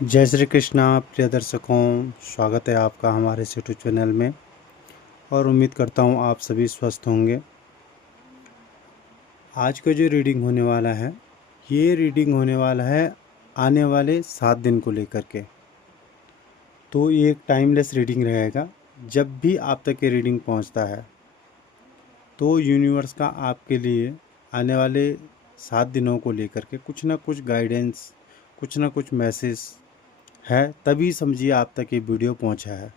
जय श्री कृष्णा प्रिय दर्शकों, स्वागत है आपका हमारे इस यूट्यूब चैनल में और उम्मीद करता हूँ आप सभी स्वस्थ होंगे। आज का जो रीडिंग होने वाला है, ये रीडिंग होने वाला है आने वाले 7 दिन को लेकर के। तो ये एक टाइमलेस रीडिंग रहेगा। जब भी आप तक ये रीडिंग पहुँचता है तो यूनिवर्स का आपके लिए आने वाले 7 दिनों को लेकर के कुछ ना कुछ गाइडेंस, कुछ ना कुछ मैसेज है, तभी समझिए आप तक ये वीडियो पहुँचा है।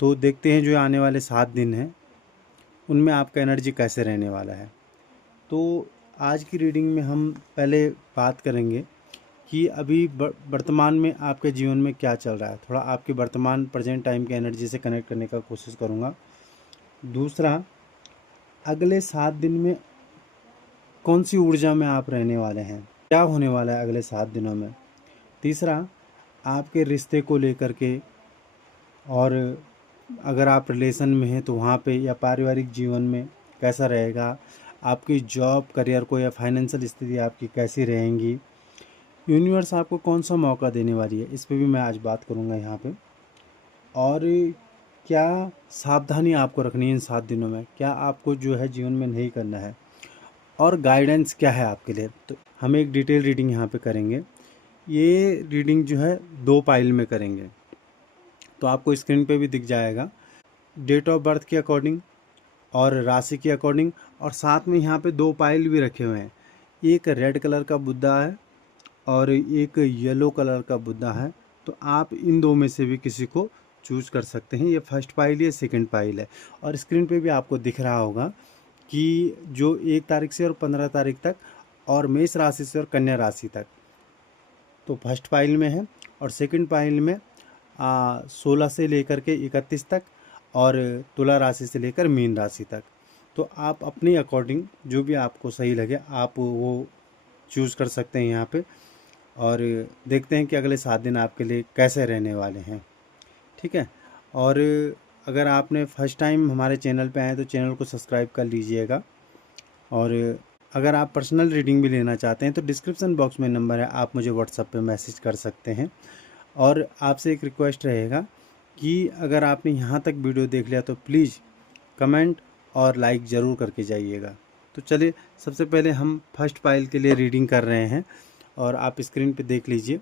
तो देखते हैं जो आने वाले 7 दिन हैं उनमें आपका एनर्जी कैसे रहने वाला है। तो आज की रीडिंग में हम पहले बात करेंगे कि अभी वर्तमान में आपके जीवन में क्या चल रहा है। थोड़ा आपके वर्तमान प्रेजेंट टाइम के एनर्जी से कनेक्ट करने का कोशिश करूँगा। दूसरा, अगले 7 दिन में कौन सी ऊर्जा में आप रहने वाले हैं, क्या होने वाला है अगले 7 दिनों में। तीसरा, आपके रिश्ते को लेकर के, और अगर आप रिलेशन में हैं तो वहाँ पे, या पारिवारिक जीवन में कैसा रहेगा, आपकी जॉब, करियर को या फाइनेंशियल स्थिति आपकी कैसी रहेंगी, यूनिवर्स आपको कौन सा मौका देने वाली है, इस पे भी मैं आज बात करूँगा यहाँ पे। और क्या सावधानी आपको रखनी है इन 7 दिनों में, क्या आपको जो है जीवन में नहीं करना है, और गाइडेंस क्या है आपके लिए। तो हम एक डिटेल रीडिंग यहाँ पे करेंगे। ये रीडिंग जो है 2 पाइल में करेंगे, तो आपको स्क्रीन पे भी दिख जाएगा डेट ऑफ बर्थ के अकॉर्डिंग और राशि के अकॉर्डिंग, और साथ में यहाँ पे 2 पाइल भी रखे हुए हैं। एक रेड कलर का बुद्धा है और एक येलो कलर का बुद्धा है। तो आप इन 2 में से भी किसी को चूज कर सकते हैं। ये फर्स्ट पाइल, ये सेकंड पाइल है। और स्क्रीन पे भी आपको दिख रहा होगा कि जो 1 तारीख से और 15 तारीख तक, और मेष राशि से और कन्या राशि तक, तो फर्स्ट पाइल में है। और सेकंड पाइल में 16 से लेकर के 31 तक, और तुला राशि से लेकर मीन राशि तक। तो आप अपनी अकॉर्डिंग जो भी आपको सही लगे आप वो चूज़ कर सकते हैं यहाँ पे। और देखते हैं कि अगले 7 दिन आपके लिए कैसे रहने वाले हैं, ठीक है। और अगर आपने फर्स्ट टाइम हमारे चैनल पे आए तो चैनल को सब्सक्राइब कर लीजिएगा। और अगर आप पर्सनल रीडिंग भी लेना चाहते हैं तो डिस्क्रिप्शन बॉक्स में नंबर है, आप मुझे व्हाट्सएप पे मैसेज कर सकते हैं। और आपसे एक रिक्वेस्ट रहेगा कि अगर आपने यहाँ तक वीडियो देख लिया तो प्लीज़ कमेंट और लाइक ज़रूर करके जाइएगा। तो चलिए, सबसे पहले हम फर्स्ट पाइल के लिए रीडिंग कर रहे हैं, और आप स्क्रीन पे देख लीजिए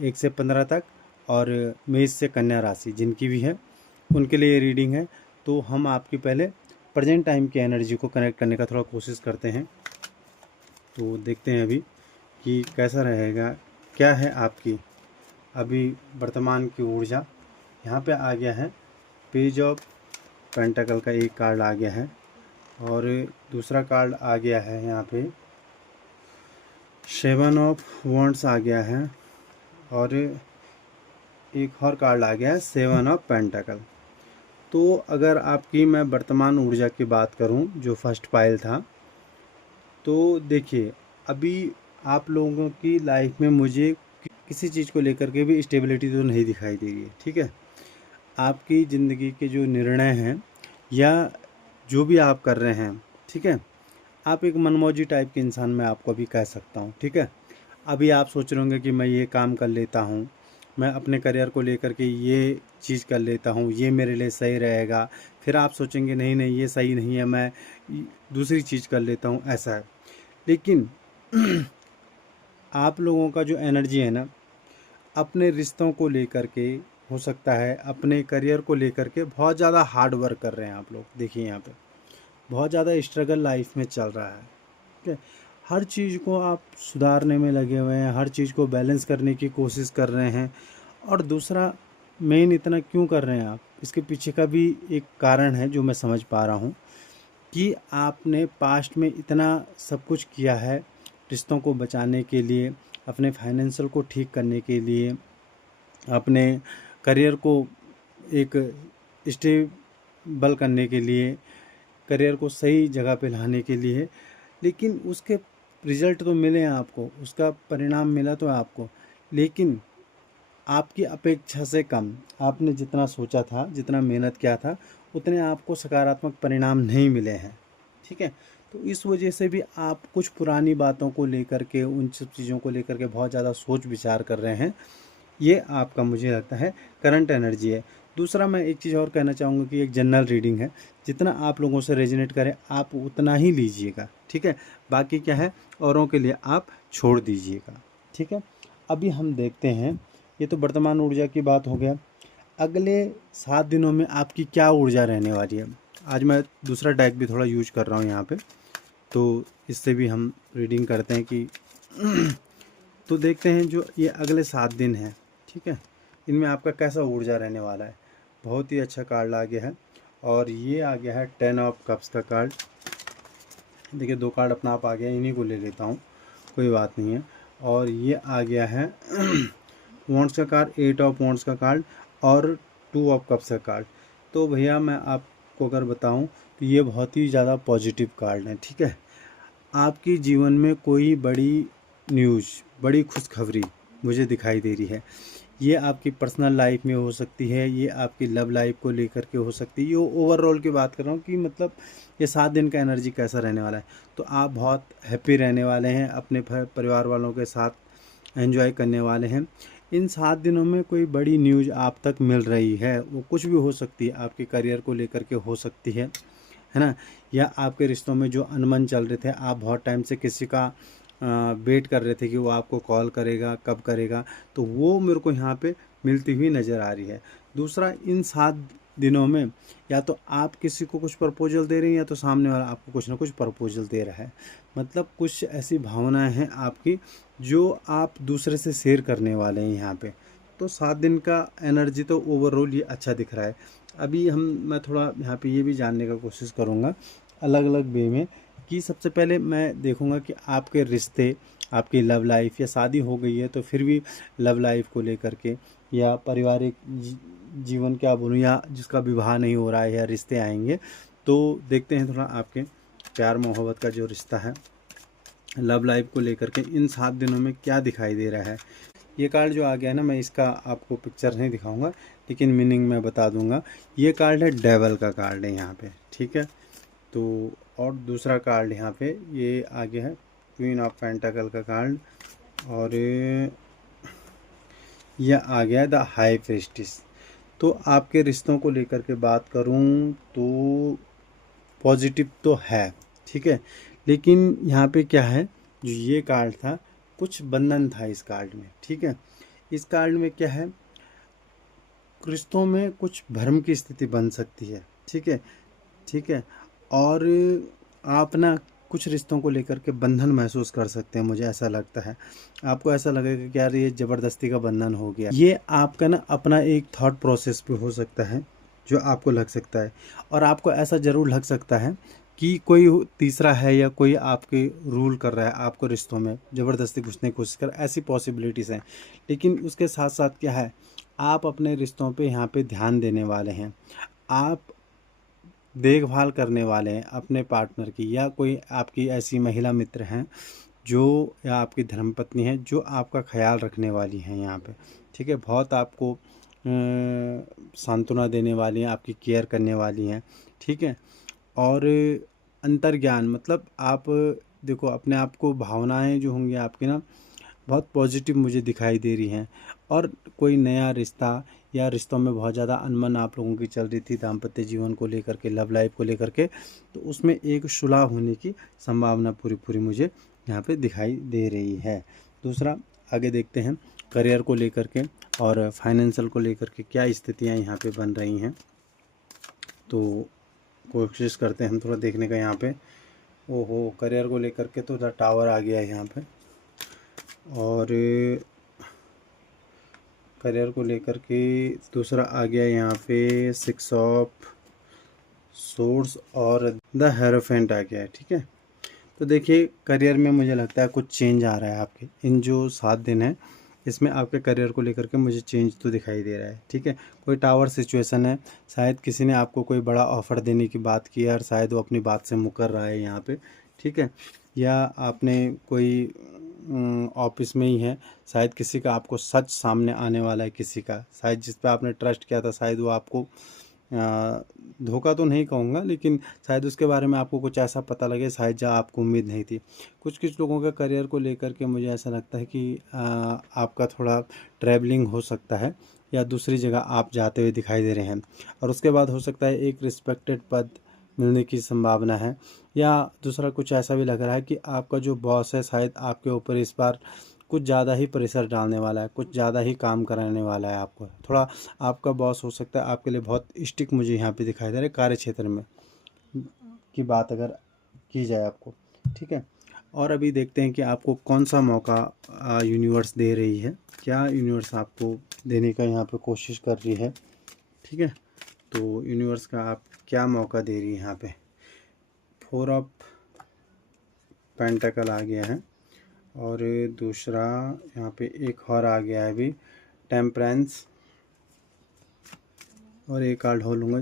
1 से 15 तक, और मेष से कन्या राशि जिनकी भी है उनके लिए रीडिंग है। तो हम आपकी पहले प्रेजेंट टाइम की एनर्जी को कनेक्ट करने का थोड़ा कोशिश करते हैं। तो देखते हैं अभी कि कैसा रहेगा, क्या है आपकी अभी वर्तमान की ऊर्जा। यहाँ पे आ गया है पेज ऑफ पेंटाकल का एक कार्ड आ गया है, और दूसरा कार्ड आ गया है यहाँ पे 7 ऑफ वॉन्ड्स आ गया है, और एक और कार्ड आ गया है 7 ऑफ पेंटाकल। तो अगर आपकी मैं वर्तमान ऊर्जा की बात करूँ, जो फर्स्ट पाइल था, तो देखिए अभी आप लोगों की लाइफ में मुझे किसी चीज़ को लेकर के भी स्टेबिलिटी तो नहीं दिखाई दे रही है, ठीक है। आपकी ज़िंदगी के जो निर्णय हैं या जो भी आप कर रहे हैं, ठीक है, आप एक मनमौजी टाइप के इंसान मैं आपको अभी कह सकता हूँ, ठीक है। अभी आप सोच रहे होंगे कि मैं ये काम कर लेता हूँ, मैं अपने करियर को लेकर के ये चीज़ कर लेता हूँ, ये मेरे लिए सही रहेगा। फिर आप सोचेंगे नहीं नहीं ये सही नहीं है, मैं दूसरी चीज़ कर लेता हूँ, ऐसा है। लेकिन आप लोगों का जो एनर्जी है ना, अपने रिश्तों को लेकर के, हो सकता है अपने करियर को लेकर के बहुत ज़्यादा हार्ड वर्क कर रहे हैं आप लोग। देखिए यहाँ पे बहुत ज़्यादा स्ट्रगल लाइफ में चल रहा है, ठीक है। हर चीज़ को आप सुधारने में लगे हुए हैं, हर चीज़ को बैलेंस करने की कोशिश कर रहे हैं। और दूसरा, मेन इतना क्यों कर रहे हैं आप, इसके पीछे का भी एक कारण है जो मैं समझ पा रहा हूँ, कि आपने पास्ट में इतना सब कुछ किया है रिश्तों को बचाने के लिए, अपने फाइनेंशियल को ठीक करने के लिए, अपने करियर को एक स्टेबल करने के लिए, करियर को सही जगह पे लाने के लिए। लेकिन उसके रिज़ल्ट तो मिले हैं आपको, उसका परिणाम मिला तो आपको, लेकिन आपकी अपेक्षा से कम, आपने जितना सोचा था, जितना मेहनत किया था, उतने आपको सकारात्मक परिणाम नहीं मिले हैं, ठीक है। तो इस वजह से भी आप कुछ पुरानी बातों को लेकर के, उन सब चीज़ों को लेकर के बहुत ज़्यादा सोच विचार कर रहे हैं। ये आपका मुझे लगता है करंट एनर्जी है। दूसरा मैं एक चीज़ और कहना चाहूँगा कि एक जनरल रीडिंग है, जितना आप लोगों से रेजोनेट करे आप उतना ही लीजिएगा, ठीक है। बाकी क्या है, औरों के लिए आप छोड़ दीजिएगा, ठीक है। अभी हम देखते हैं, ये तो वर्तमान ऊर्जा की बात हो गया। अगले 7 दिनों में आपकी क्या ऊर्जा रहने वाली है। आज मैं दूसरा डेक भी थोड़ा यूज कर रहा हूँ यहाँ पे, तो इससे भी हम रीडिंग करते हैं कि तो देखते हैं जो ये अगले 7 दिन हैं, ठीक है, इनमें आपका कैसा ऊर्जा रहने वाला है। बहुत ही अच्छा कार्ड आ गया है, और ये आ गया है 10 ऑफ कप्स का कार्ड। देखिए 2 कार्ड अपना आप आ गया, इन्हीं को ले लेता हूँ, कोई बात नहीं है। और ये आ गया है वॉन्ड्स का कार्ड, 8 ऑफ वॉन्ड्स का कार्ड, और 2 ऑफ कप्स का कार्ड। तो भैया मैं आपको अगर बताऊं तो ये बहुत ही ज़्यादा पॉजिटिव कार्ड है, ठीक है। आपकी जीवन में कोई बड़ी न्यूज़, बड़ी खुशखबरी मुझे दिखाई दे रही है। ये आपकी पर्सनल लाइफ में हो सकती है, ये आपकी लव लाइफ को लेकर के हो सकती है। ये ओवरऑल की बात कर रहा हूँ कि मतलब ये 7 दिन का एनर्जी कैसा रहने वाला है। तो आप बहुत हैप्पी रहने वाले हैं, अपने परिवार वालों के साथ एंजॉय करने वाले हैं। इन 7 दिनों में कोई बड़ी न्यूज़ आप तक मिल रही है, वो कुछ भी हो सकती है, आपके करियर को लेकर के हो सकती है ना। या आपके रिश्तों में जो अनबन चल रहे थे, आप बहुत टाइम से किसी का वेट कर रहे थे कि वो आपको कॉल करेगा, कब करेगा, तो वो मेरे को यहाँ पे मिलती हुई नज़र आ रही है। दूसरा, इन 7 दिनों में या तो आप किसी को कुछ प्रपोजल दे रहे हैं, या तो सामने वाला आपको कुछ ना कुछ प्रपोजल दे रहा है। मतलब कुछ ऐसी भावनाएं हैं आपकी जो आप दूसरे से शेयर करने वाले हैं यहाँ पे। तो 7 दिन का एनर्जी तो ओवरऑल ये अच्छा दिख रहा है। अभी मैं थोड़ा यहाँ पे ये भी जानने का कोशिश करूँगा अलग अलग वे में, कि सबसे पहले मैं देखूँगा कि आपके रिश्ते, आपकी लव लाइफ, या शादी हो गई है तो फिर भी लव लाइफ को लेकर के, या पारिवारिक जीवन क्या बोलूँ, या जिसका विवाह नहीं हो रहा है, या रिश्ते आएंगे। तो देखते हैं थोड़ा आपके प्यार मोहब्बत का जो रिश्ता है, लव लाइफ को लेकर के इन 7 दिनों में क्या दिखाई दे रहा है। ये कार्ड जो आ गया है ना, मैं इसका आपको पिक्चर नहीं दिखाऊंगा, लेकिन मीनिंग मैं बता दूंगा। ये कार्ड है डेवल का कार्ड है यहाँ पे, ठीक है। तो और दूसरा कार्ड यहाँ पे ये आ गया है क्वीन ऑफ पेंटाकल का कार्ड, और यह आ गया द हाई प्रीस्टेस। तो आपके रिश्तों को लेकर के बात करूँ तो पॉजिटिव तो है, ठीक है। लेकिन यहाँ पे क्या है, जो ये कार्ड था, कुछ बंधन था इस कार्ड में, ठीक है। इस कार्ड में क्या है, रिश्तों में कुछ भ्रम की स्थिति बन सकती है, ठीक है, ठीक है। और आप ना कुछ रिश्तों को लेकर के बंधन महसूस कर सकते हैं, मुझे ऐसा लगता है। आपको ऐसा लगेगा कि यार ये ज़बरदस्ती का बंधन हो गया। ये आपका ना अपना एक थॉट प्रोसेस पे हो सकता है जो आपको लग सकता है, और आपको ऐसा ज़रूर लग सकता है कि कोई तीसरा है, या कोई आपके रूल कर रहा है, आपको रिश्तों में ज़बरदस्ती घुसने की कोशिश कर, ऐसी पॉसिबिलिटीज़ हैं। लेकिन उसके साथ साथ क्या है, आप अपने रिश्तों पे यहाँ पे ध्यान देने वाले हैं, आप देखभाल करने वाले हैं अपने पार्टनर की, या कोई आपकी ऐसी महिला मित्र हैं जो, या आपकी धर्मपत्नी है जो आपका ख्याल रखने वाली हैं यहाँ पे, ठीक है। बहुत आपको सांत्वना देने वाली हैं, आपकी केयर करने वाली हैं, ठीक है। और अंतर्ज्ञान, मतलब आप देखो अपने आप को, भावनाएं जो होंगी आपकी ना बहुत पॉजिटिव मुझे दिखाई दे रही हैं। और कोई नया रिश्ता, या रिश्तों में बहुत ज़्यादा अनबन आप लोगों की चल रही थी दाम्पत्य जीवन को लेकर के, लव लाइफ को लेकर के, तो उसमें एक सुलह होने की संभावना पूरी पूरी मुझे यहाँ पे दिखाई दे रही है। दूसरा, आगे देखते हैं करियर को लेकर के और फाइनेंशियल को लेकर के क्या स्थितियाँ यहाँ पे बन रही हैं। तो कोशिश करते हैं हम थोड़ा देखने का यहाँ पे। ओहो, करियर को लेकर के तो टावर आ गया है यहाँ पे, और करियर को लेकर के दूसरा आ गया यहाँ पे 6 ऑफ सोर्ड्स, और द हेरोफेंट आ गया है, ठीक है। तो देखिए करियर में मुझे लगता है कुछ चेंज आ रहा है आपके इन जो 7 दिन है, इसमें आपके करियर को लेकर के मुझे चेंज तो दिखाई दे रहा है, ठीक है। कोई टावर सिचुएशन है, शायद किसी ने आपको कोई बड़ा ऑफ़र देने की बात की है, और शायद वो अपनी बात से मुकर रहा है यहाँ पे, ठीक है। या आपने कोई ऑफिस में ही है, शायद किसी का आपको सच सामने आने वाला है, किसी का शायद जिस पे आपने ट्रस्ट किया था, शायद वो आपको धोखा तो नहीं कहूँगा, लेकिन शायद उसके बारे में आपको कुछ ऐसा पता लगे शायद जहाँ आपको उम्मीद नहीं थी। कुछ लोगों के करियर को लेकर के मुझे ऐसा लगता है कि आपका थोड़ा ट्रैवलिंग हो सकता है या दूसरी जगह आप जाते हुए दिखाई दे रहे हैं, और उसके बाद हो सकता है एक रिस्पेक्टेड पद मिलने की संभावना है, या दूसरा कुछ ऐसा भी लग रहा है कि आपका जो बॉस है शायद आपके ऊपर इस बार कुछ ज़्यादा ही प्रेशर डालने वाला है, कुछ ज़्यादा ही काम कराने वाला है आपको। थोड़ा आपका बॉस हो सकता है आपके लिए बहुत स्ट्रिक्ट मुझे यहाँ पे दिखाई दे रहा है, कार्य क्षेत्र में की बात अगर की जाए आपको, ठीक है। और अभी देखते हैं कि आपको कौन सा मौका यूनिवर्स दे रही है, क्या यूनिवर्स आपको देने का यहाँ पे कोशिश कर रही है, ठीक है। तो यूनिवर्स का आप क्या मौका दे रही है यहाँ पे। 4 ऑफ पेंटाकल आ गया है, और दूसरा यहाँ पे एक और आ गया है अभी टेम्परेंस, और एक कार्ड हो लूँगा।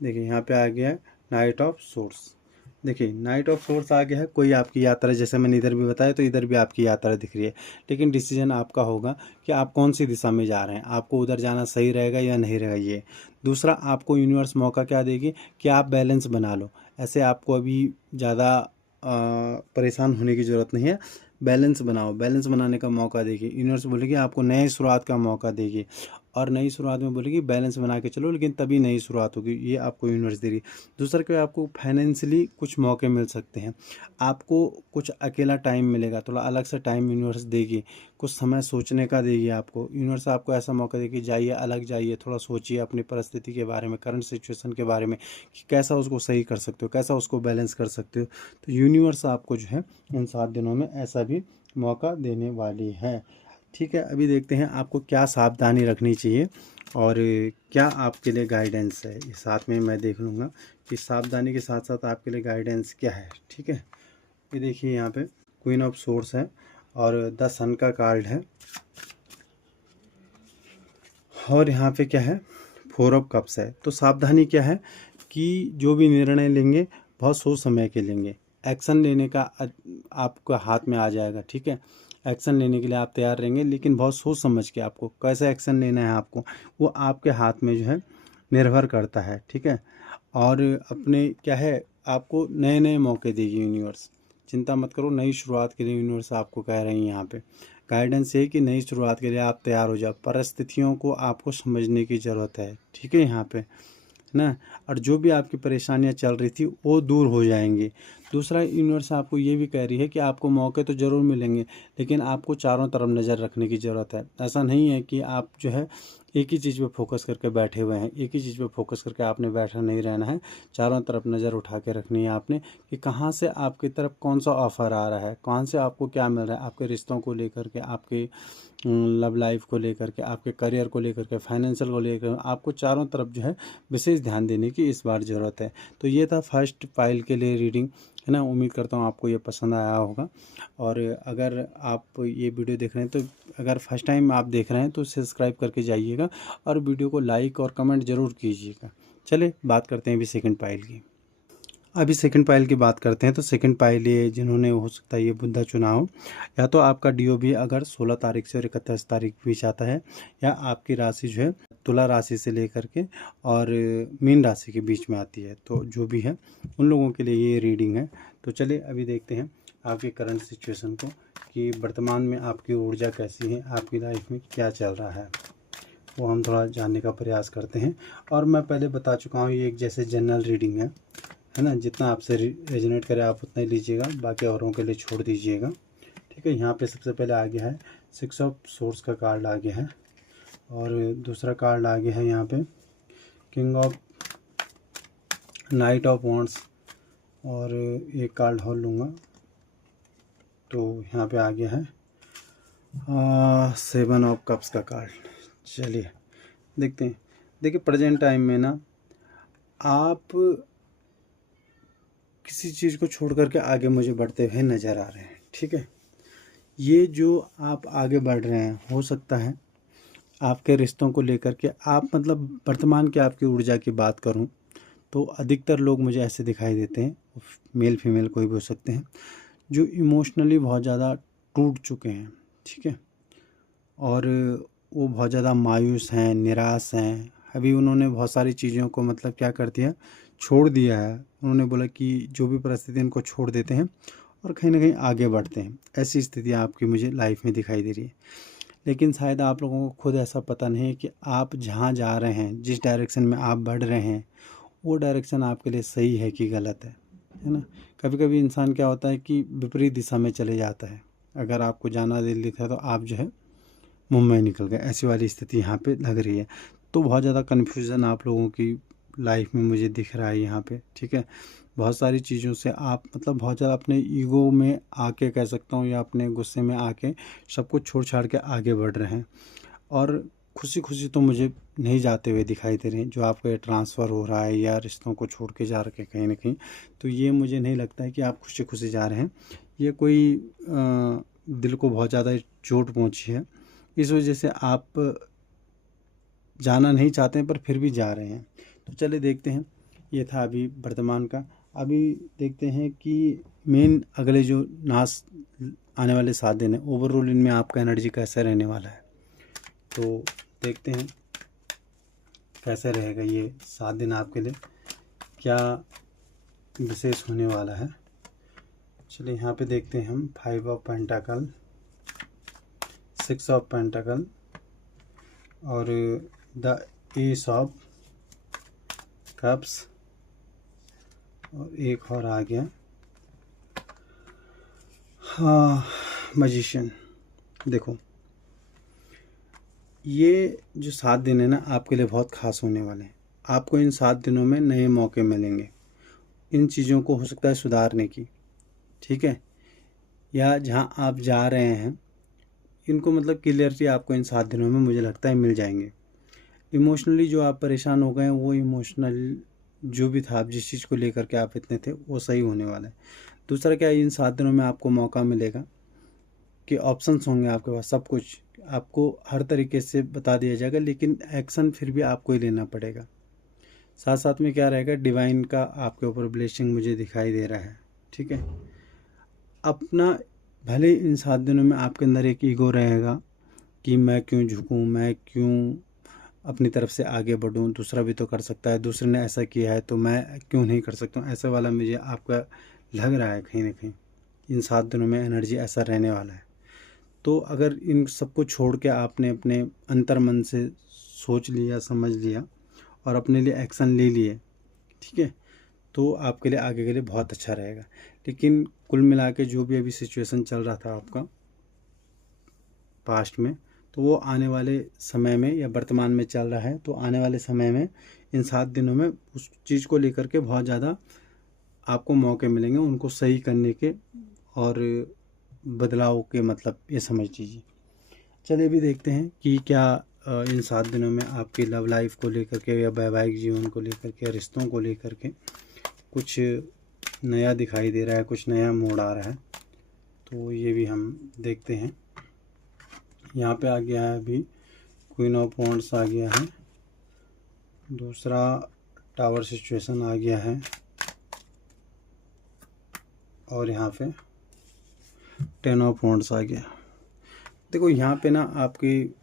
देखिए यहाँ पे आ गया है नाइट ऑफ सोर्स। देखिए नाइट ऑफ सोर्स आ गया है, कोई आपकी यात्रा, जैसे मैंने इधर भी बताया तो इधर भी आपकी यात्रा दिख रही है, लेकिन डिसीजन आपका होगा कि आप कौन सी दिशा में जा रहे हैं, आपको उधर जाना सही रहेगा या नहीं रहेगा। ये दूसरा, आपको यूनिवर्स मौका क्या देगी कि आप बैलेंस बना लो। ऐसे आपको अभी ज़्यादा परेशान होने की ज़रूरत नहीं है, बैलेंस बनाओ, बैलेंस बनाने का मौका देगी यूनिवर्स। बोलेगी आपको नए शुरुआत का मौका देगी, और नई शुरुआत में बोलेगी बैलेंस बना के चलो, लेकिन तभी नई शुरुआत होगी, ये आपको यूनिवर्स दे रही। दूसरा क्या, आपको फाइनेंशियली कुछ मौके मिल सकते हैं, आपको कुछ अकेला टाइम मिलेगा, थोड़ा अलग से टाइम यूनिवर्स देगी, कुछ समय सोचने का देगी आपको यूनिवर्स। आपको ऐसा मौका देगी, जाइए अलग जाइए, थोड़ा सोचिए अपनी परिस्थिति के बारे में, करंट सिचुएशन के बारे में कि कैसा उसको सही कर सकते हो, कैसा उसको बैलेंस कर सकते हो। तो यूनिवर्स आपको जो है उन 7 दिनों में ऐसा भी मौका देने वाली है, ठीक है। अभी देखते हैं आपको क्या सावधानी रखनी चाहिए और क्या आपके लिए गाइडेंस है। ये साथ में मैं देख लूँगा कि सावधानी के साथ साथ आपके लिए गाइडेंस क्या है, ठीक है। ये देखिए यहाँ पे क्वीन ऑफ सोर्स है और द सन का कार्ड है, और यहाँ पे क्या है 4 ऑफ कप्स है। तो सावधानी क्या है कि जो भी निर्णय लेंगे बहुत सोच समय के लेंगे, एक्शन लेने का आपका हाथ में आ जाएगा, ठीक है। एक्शन लेने के लिए आप तैयार रहेंगे, लेकिन बहुत सोच समझ के आपको कैसे एक्शन लेना है आपको वो आपके हाथ में जो है निर्भर करता है, ठीक है। और अपने क्या है, आपको नए नए मौके देगी यूनिवर्स, चिंता मत करो। नई शुरुआत के लिए यूनिवर्स आपको कह रही है यहाँ पे गाइडेंस है कि नई शुरुआत के लिए आप तैयार हो जाओ, परिस्थितियों को आपको समझने की ज़रूरत है, ठीक है यहाँ पे ना। और जो भी आपकी परेशानियां चल रही थी वो दूर हो जाएंगी। दूसरा, यूनिवर्स आपको ये भी कह रही है कि आपको मौके तो ज़रूर मिलेंगे, लेकिन आपको चारों तरफ नज़र रखने की ज़रूरत है। ऐसा नहीं है कि आप जो है एक ही चीज़ पे फोकस करके बैठे हुए हैं, एक ही चीज़ पे फोकस करके आपने बैठा नहीं रहना है। चारों तरफ नज़र उठा के रखनी है आपने कि कहाँ से आपकी तरफ कौन सा ऑफ़र आ रहा है, कहाँ से आपको क्या मिल रहा है, आपके रिश्तों को लेकर के, आपके लव लाइफ को लेकर के, आपके करियर को लेकर के, फाइनेंशियल को लेकर, आपको चारों तरफ जो है विशेष ध्यान देने की इस बार ज़रूरत है। तो ये था फर्स्ट फाइल के लिए रीडिंग, है ना। उम्मीद करता हूँ आपको ये पसंद आया होगा, और अगर आप ये वीडियो देख रहे हैं तो अगर फर्स्ट टाइम आप देख रहे हैं तो सब्सक्राइब करके जाइएगा और वीडियो को लाइक और कमेंट ज़रूर कीजिएगा। चलिए बात करते हैं अभी सेकंड फाइल की। अभी सेकंड पाइल की बात करते हैं। तो सेकंड पाइल ये जिन्होंने हो सकता है ये बुधा चुना हो, या तो आपका डीओबी अगर 16 तारीख से और 31 तारीख बीच आता है, या आपकी राशि जो है तुला राशि से लेकर के और मीन राशि के बीच में आती है, तो जो भी है उन लोगों के लिए ये रीडिंग है। तो चलिए अभी देखते हैं आपकी करंट सिचुएशन को कि वर्तमान में आपकी ऊर्जा कैसी है, आपकी लाइफ में क्या चल रहा है, वो हम थोड़ा जानने का प्रयास करते हैं। और मैं पहले बता चुका हूँ ये एक जैसे जनरल रीडिंग है ना। जितना आपसे रेजोनेट करे आप उतना ही लीजिएगा, बाकी औरों के लिए छोड़ दीजिएगा, ठीक है। यहाँ पे सबसे पहले आ गया है 6 ऑफ सोर्स का कार्ड आ गया है, और दूसरा कार्ड आ गया है यहाँ पे king of night of wands, और एक कार्ड और लूँगा तो यहाँ पे आ गया है 7 ऑफ कप्स का कार्ड। चलिए देखते हैं। देखिए प्रेजेंट टाइम में ना आप किसी चीज़ को छोड़ करके आगे मुझे बढ़ते हुए नज़र आ रहे हैं, ठीक है। ये जो आप आगे बढ़ रहे हैं, हो सकता है आपके रिश्तों को लेकर के, आप मतलब वर्तमान की आपकी ऊर्जा की बात करूं तो अधिकतर लोग मुझे ऐसे दिखाई देते हैं, मेल फीमेल कोई भी हो सकते हैं, जो इमोशनली बहुत ज़्यादा टूट चुके हैं, ठीक है। और वो बहुत ज़्यादा मायूस हैं, निराश हैं, अभी उन्होंने बहुत सारी चीज़ों को मतलब क्या कर दिया, छोड़ दिया है। उन्होंने बोला कि जो भी परिस्थिति इनको छोड़ देते हैं और कहीं ना कहीं आगे बढ़ते हैं। ऐसी स्थिति आपकी मुझे लाइफ में दिखाई दे रही है। लेकिन शायद आप लोगों को खुद ऐसा पता नहीं है कि आप जहाँ जा रहे हैं, जिस डायरेक्शन में आप बढ़ रहे हैं, वो डायरेक्शन आपके लिए सही है कि गलत है ना। कभी कभी इंसान क्या होता है कि विपरीत दिशा में चले जाता है। अगर आपको जाना दिल्ली था तो आप जो है मुंबई निकल गए, ऐसी वाली स्थिति यहाँ पे लग रही है। तो बहुत ज़्यादा कन्फ्यूज़न आप लोगों की लाइफ में मुझे दिख रहा है यहाँ पे, ठीक है। बहुत सारी चीज़ों से आप मतलब बहुत ज़्यादा अपने ईगो में आके कह सकता हूँ, या अपने गुस्से में आके सब कुछ छोड़ छाड़ के आगे बढ़ रहे हैं। और खुशी खुशी तो मुझे नहीं जाते हुए दिखाई दे रहे हैं। जो आपका ट्रांसफ़र हो रहा है या रिश्तों को छोड़ के जा रखे कहीं ना कहीं, तो ये मुझे नहीं लगता है कि आप खुशी खुशी जा रहे हैं। ये कोई दिल को बहुत ज़्यादा चोट पहुँची है, इस वजह से आप जाना नहीं चाहते हैं पर फिर भी जा रहे हैं। तो चलिए देखते हैं। ये था अभी वर्तमान का। अभी देखते हैं कि मेन अगले जो नास आने वाले 7 दिन है, ओवरऑल इनमें आपका एनर्जी कैसा रहने वाला है। तो देखते हैं कैसे रहेगा ये 7 दिन आपके लिए, क्या विशेष होने वाला है। चलिए यहाँ पे देखते हैं हम 5 ऑफ पेंटाकल, 6 ऑफ पेंटाकल और द एस ऑफ कप्स, और एक और आ गया हाँ मैजिशियन। देखो ये जो 7 दिन है ना आपके लिए बहुत ख़ास होने वाले हैं। आपको इन 7 दिनों में नए मौके मिलेंगे, इन चीज़ों को हो सकता है सुधारने की, ठीक है। या जहाँ आप जा रहे हैं इनको मतलब क्लियरिटी आपको इन 7 दिनों में मुझे लगता है मिल जाएंगे। इमोशनली जो आप परेशान हो गए हैं, वो इमोशनल जो भी था, आप जिस चीज़ को लेकर के आप इतने थे, वो सही होने वाला है। दूसरा क्या है, इन 7 दिनों में आपको मौका मिलेगा कि ऑप्शंस होंगे आपके पास, सब कुछ आपको हर तरीके से बता दिया जाएगा, लेकिन एक्शन फिर भी आपको ही लेना पड़ेगा। साथ साथ में क्या रहेगा, डिवाइन का आपके ऊपर ब्लेसिंग मुझे दिखाई दे रहा है, ठीक है। अपना भले इन 7 दिनों में आपके अंदर एक ईगो रहेगा कि मैं क्यों झुकूं, मैं क्यों अपनी तरफ से आगे बढ़ूं, दूसरा भी तो कर सकता है, दूसरे ने ऐसा किया है तो मैं क्यों नहीं कर सकता हूँ, ऐसा वाला मुझे आपका लग रहा है कहीं ना कहीं। इन 7 दिनों में एनर्जी ऐसा रहने वाला है। तो अगर इन सबको छोड़ के आपने अपने अंतर मन से सोच लिया, समझ लिया और अपने लिए एक्शन ले लिए, ठीक है, तो आपके लिए आगे के लिए बहुत अच्छा रहेगा। लेकिन कुल मिला के जो भी अभी सिचुएशन चल रहा था आपका पास्ट में, तो वो आने वाले समय में या वर्तमान में चल रहा है, तो आने वाले समय में इन 7 दिनों में उस चीज़ को लेकर के बहुत ज़्यादा आपको मौके मिलेंगे उनको सही करने के और बदलाव के, मतलब ये समझ लीजिए। चलिए भी देखते हैं कि क्या इन 7 दिनों में आपकी लव लाइफ को लेकर के या वैवाहिक जीवन को लेकर के, रिश्तों को लेकर के कुछ नया दिखाई दे रहा है, कुछ नया मोड़ आ रहा है। तो ये भी हम देखते हैं। यहाँ पे आ गया है अभी क्वीन ऑफ वॉन्ड्स आ गया है, दूसरा टावर सिचुएशन आ गया है, और यहाँ पे 10 ऑफ वॉन्ड्स आ गया। देखो यहाँ पे ना आपकी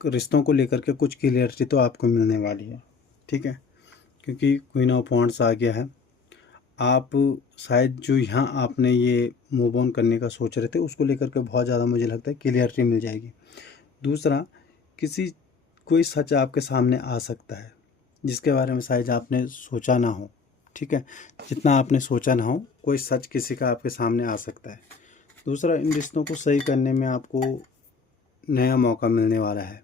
रिश्तों को लेकर के कुछ क्लियरिटी तो आपको मिलने वाली है, ठीक है, क्योंकि क्वीन ऑफ वॉन्ड्स आ गया है। आप शायद जो यहाँ आपने ये मूव ऑन करने का सोच रहे थे, उसको लेकर के बहुत ज़्यादा मुझे लगता है क्लियरिटी मिल जाएगी। दूसरा, कोई सच आपके सामने आ सकता है जिसके बारे में शायद आपने सोचा ना हो, ठीक है, जितना आपने सोचा ना हो, कोई सच किसी का आपके सामने आ सकता है। दूसरा, इन रिश्तों को सही करने में आपको नया मौका मिलने वाला है।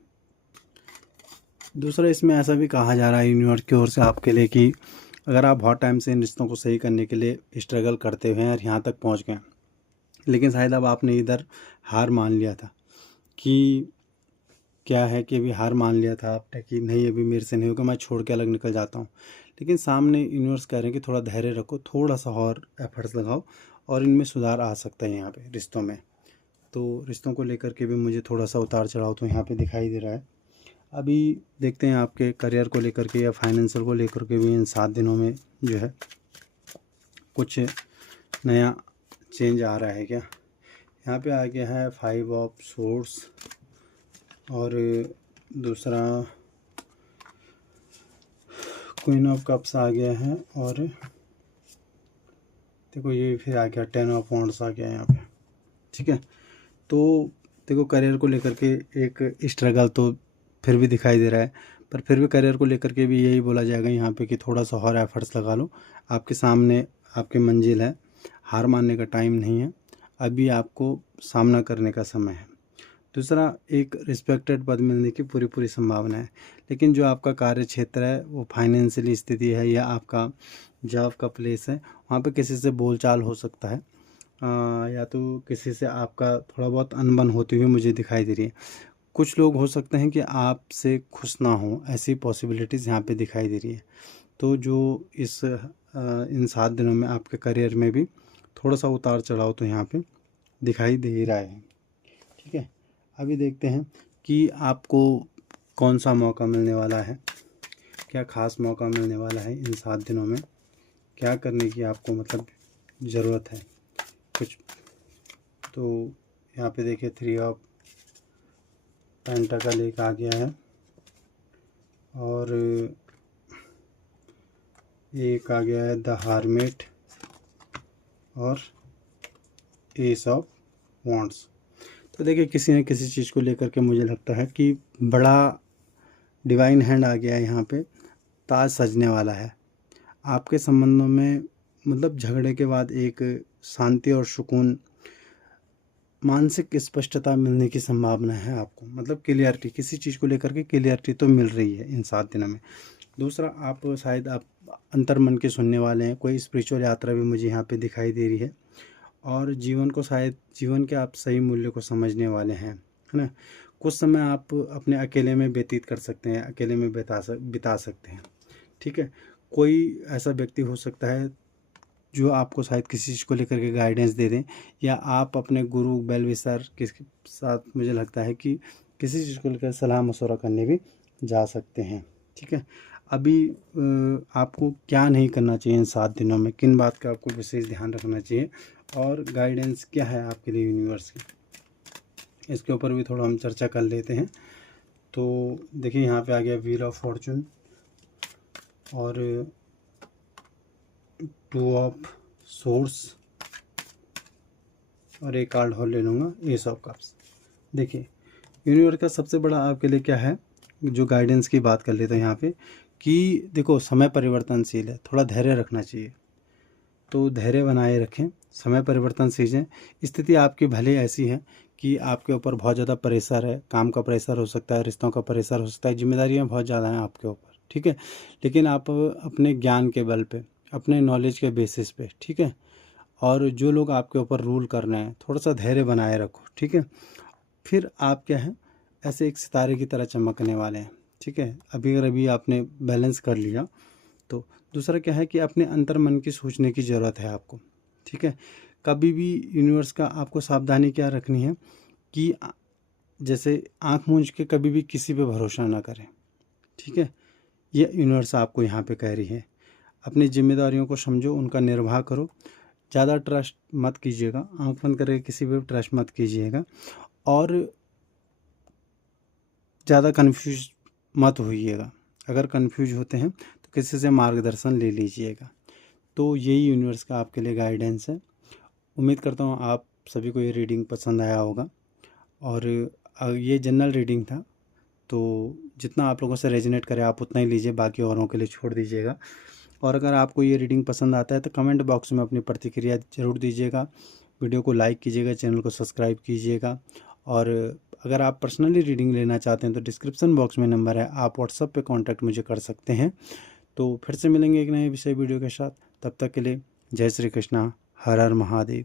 दूसरा, इसमें ऐसा भी कहा जा रहा है यूनिवर्स की ओर से आपके लिए कि अगर आप बहुत टाइम से इन रिश्तों को सही करने के लिए स्ट्रगल करते हुए हैं और यहाँ तक पहुँच गए, लेकिन शायद अब आपने इधर हार मान लिया था कि क्या है कि अभी हार मान लिया था आपने कि नहीं अभी मेरे से नहीं होगा, मैं छोड़ के अलग निकल जाता हूँ। लेकिन सामने यूनिवर्स कह रहे हैं कि थोड़ा धैर्य रखो, थोड़ा सा और एफर्ट्स लगाओ और इनमें सुधार आ सकता है यहाँ पे रिश्तों में। तो रिश्तों को लेकर के भी मुझे थोड़ा सा उतार चढ़ाव तो यहाँ पे दिखाई दे रहा है। अभी देखते हैं आपके करियर को लेकर के या फाइनेंशियल को लेकर के भी इन 7 दिनों में जो है कुछ नया चेंज आ रहा है क्या। यहाँ पे आ गया है 5 ऑफ सोर्ड्स और दूसरा क्वीन ऑफ कप्स आ गया है, और देखो ये फिर आ गया 10 ऑफ वॉन्ड्स आ गया यहाँ पे। ठीक है, तो देखो करियर को लेकर के एक स्ट्रगल तो फिर भी दिखाई दे रहा है, पर फिर भी करियर को लेकर के भी यही बोला जाएगा यहाँ पे कि थोड़ा सा और एफर्ट्स लगा लो, आपके सामने आपकी मंजिल है, हार मानने का टाइम नहीं है, अभी आपको सामना करने का समय है। दूसरा, एक रिस्पेक्टेड पद मिलने की पूरी पूरी संभावना है, लेकिन जो आपका कार्य क्षेत्र है, वो फाइनेंशियली स्थिति है, या आपका जॉब का प्लेस है, वहाँ पे किसी से बोलचाल हो सकता है, या तो किसी से आपका थोड़ा बहुत अनबन होती हुई मुझे दिखाई दे रही है। कुछ लोग हो सकते हैं कि आपसे खुश ना हो, ऐसी पॉसिबिलिटीज़ यहाँ पे दिखाई दे रही है। तो जो इन 7 दिनों में आपके करियर में भी थोड़ा सा उतार चढ़ाव तो यहाँ पे दिखाई दे रहा है। ठीक है, अभी देखते हैं कि आपको कौन सा मौका मिलने वाला है, क्या ख़ास मौका मिलने वाला है इन 7 दिनों में, क्या करने की आपको मतलब ज़रूरत है कुछ। तो यहाँ पे देखिए 3 ऑफ पेंटाकल एक आ गया है, और एक आ गया है द हार्मिट, और एस ऑफ वॉन्ड्स। तो देखिए किसी न किसी चीज़ को लेकर के मुझे लगता है कि बड़ा डिवाइन हैंड आ गया है यहाँ पे, ताज सजने वाला है आपके संबंधों में। मतलब झगड़े के बाद एक शांति और सुकून, मानसिक स्पष्टता मिलने की संभावना है आपको, मतलब क्लियरिटी, किसी चीज़ को लेकर के क्लियरिटी तो मिल रही है इन 7 दिनों में। दूसरा, आप शायद आप अंतर मन के सुनने वाले हैं, कोई स्पिरिचुअल यात्रा भी मुझे यहाँ पे दिखाई दे रही है, और जीवन को शायद जीवन के आप सही मूल्य को समझने वाले हैं, है ना। कुछ समय आप अपने अकेले में व्यतीत कर सकते हैं, अकेले में बिता सकते हैं। ठीक है, कोई ऐसा व्यक्ति हो सकता है जो आपको शायद किसी चीज़ को लेकर के गाइडेंस दे दें, या आप अपने गुरु वेल विशर के साथ मुझे लगता है कि किसी चीज़ को लेकर सलाह मशवरा करने भी जा सकते हैं। ठीक है, अभी आपको क्या नहीं करना चाहिए इन 7 दिनों में, किन बात का आपको विशेष ध्यान रखना चाहिए, और गाइडेंस क्या है आपके लिए यूनिवर्स की, इसके ऊपर भी थोड़ा हम चर्चा कर लेते हैं। तो देखिए यहाँ पे आ गया व्हील ऑफ फॉर्चून, और 2 ऑफ सोर्स, और एक कार्ड और ले लूँगा एस ऑफ कप्स। देखिए यूनिवर्स का सबसे बड़ा आपके लिए क्या है, जो गाइडेंस की बात कर लेते हैं यहाँ पे, कि देखो समय परिवर्तनशील है, थोड़ा धैर्य रखना चाहिए। तो धैर्य बनाए रखें, समय परिवर्तनशील है, स्थिति आपकी भले ऐसी है कि आपके ऊपर बहुत ज़्यादा प्रेशर है, काम का प्रेशर हो सकता है, रिश्तों का प्रेशर हो सकता है, जिम्मेदारियाँ बहुत ज़्यादा हैं आपके ऊपर। ठीक है, लेकिन आप अपने ज्ञान के बल पे, अपने नॉलेज के बेसिस पे, ठीक है, और जो लोग आपके ऊपर रूल कर रहे हैं, थोड़ा सा धैर्य बनाए रखो। ठीक है, फिर आप क्या है, ऐसे एक सितारे की तरह चमकने वाले हैं। ठीक है, अभी आपने बैलेंस कर लिया। तो दूसरा क्या है कि अपने अंतर मन की सोचने की ज़रूरत है आपको। ठीक है, कभी भी यूनिवर्स का आपको सावधानी क्या रखनी है कि जैसे आँख मूंझ के कभी भी किसी पे भरोसा ना करें। ठीक है, ये यूनिवर्स आपको यहाँ पे कह रही है। अपनी जिम्मेदारियों को समझो, उनका निर्वाह करो, ज़्यादा ट्रस्ट मत कीजिएगा, आँख बंद करके किसी पे ट्रस्ट मत कीजिएगा, और ज़्यादा कन्फ्यूज मत होइएगा। अगर कन्फ्यूज होते हैं तो किसी से मार्गदर्शन ले लीजिएगा। तो यही यूनिवर्स का आपके लिए गाइडेंस है। उम्मीद करता हूँ आप सभी को ये रीडिंग पसंद आया होगा, और ये जनरल रीडिंग था, तो जितना आप लोगों से रेजोनेट करे आप उतना ही लीजिए, बाकी औरों के लिए छोड़ दीजिएगा। और अगर आपको ये रीडिंग पसंद आता है तो कमेंट बॉक्स में अपनी प्रतिक्रिया ज़रूर दीजिएगा, वीडियो को लाइक कीजिएगा, चैनल को सब्सक्राइब कीजिएगा। और अगर आप पर्सनली रीडिंग लेना चाहते हैं तो डिस्क्रिप्शन बॉक्स में नंबर है, आप व्हाट्सएप पे कांटेक्ट मुझे कर सकते हैं। तो फिर से मिलेंगे एक नए विषय वीडियो के साथ, तब तक के लिए जय श्री कृष्णा, हर हर महादेव।